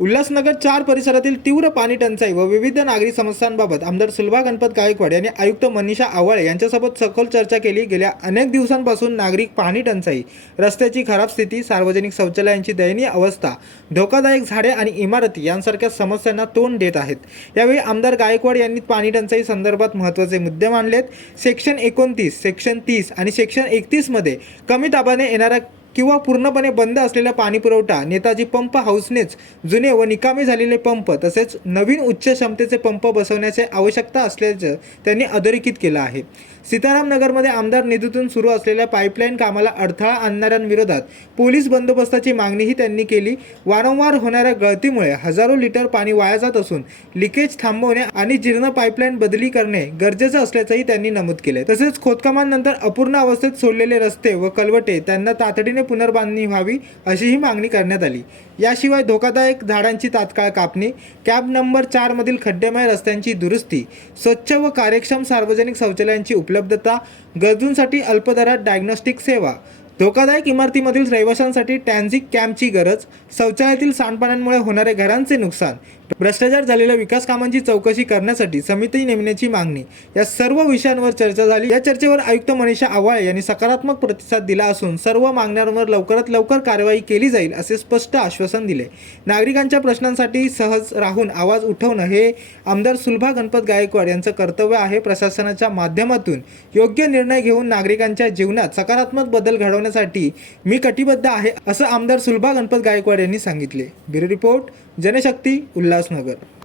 उल्हासनगर चार परिसरातील तीव्र पाणी टंचाई व विविध नागरी समस्यांबाबत आमदार सुलभा गणपत गायकवाड यांनी आयुक्त मनीषा आवाळे यांच्यासोबत सखोल चर्चा केली. गेल्या अनेक दिवसांपासून नागरिक पाणी टंचाई रस्त्याची खराब स्थिती सार्वजनिक शौचालयांची दयनीय अवस्था धोकादायक झाडे आणि इमारती यांसारख्या समस्यांना तोंड देत आहेत. यावेळी आमदार गायकवाड यांनी पाणी टंचाई संदर्भात महत्त्वाचे मुद्दे मांडलेत. सेक्शन एकोणतीस सेक्शन तीस आणि सेक्शन एकतीसमध्ये कमी दाबाने येणाऱ्या किंवा पूर्णपणे बंद असलेला पाणी पुरवठा नेताजी पंप हाऊसनेच जुने व निकामी झालेले पंप तसेच नवीन उच्च क्षमतेचे पंप बसवण्याची आवश्यकता असल्याचं त्यांनी अधोरेखित केलं आहे. सीताराम नगरमध्ये आमदार निधीतून सुरू असलेल्या पाईपलाईन कामाला अडथळा आणणाऱ्यांविरोधात पोलीस बंदोबस्ताची मागणीही त्यांनी केली. वारंवार होणाऱ्या गळतीमुळे हजारो लिटर पाणी वाया जात असून लिकेज थांबवणे आणि जीर्ण पाईपलाईन बदली करणे गरजेचं असल्याचंही त्यांनी नमूद केले तसेच खोदकामांनंतर अपूर्ण अवस्थेत सोडलेले रस्ते व कलवटे त्यांना तातडीने पुनर्बांधणी व्हावी अशीही मागणी करण्यात आली. याशिवाय धोकादायक झाडांची तात्काळ कापणी कॅब नंबर चारमधील खड्डेमय रस्त्यांची दुरुस्ती स्वच्छ व कार्यक्षम सार्वजनिक शौचालयांची उपलब्धता गरजूंसाठी अल्पदरात डायग्नोस्टिक सेवा धोकादायक इमारतीमधील रहिवाशांसाठी टॅन्झिक कॅम्पची गरज शौचालयातील सांडपाण्यांमुळे होणारे घरांचे नुकसान भ्रष्टाचार झालेल्या विकास कामांची चौकशी करण्यासाठी समिती नेमण्याची मागणी. या सर्व विषयांवर चर्चा झाली. या चर्चेवर आयुक्त मनीषा आवाळे यांनी सकारात्मक प्रतिसाद दिला असून सर्व मागण्यांवर लवकरात लवकर कारवाई केली जाईल असे स्पष्ट आश्वासन दिले. नागरिकांच्या प्रश्नांसाठी सहज राहून आवाज उठवणं हे आमदार सुलभा गणपत गायकवाड यांचं कर्तव्य आहे. प्रशासनाच्या माध्यमातून योग्य निर्णय घेऊन नागरिकांच्या जीवनात सकारात्मक बदल घडवण्यासाठी मी कटिबद्ध आहे असं आमदार सुलभा गणपत गायकवाड यांनी सांगितले. Bureau report Janshakti Ulhasnagar.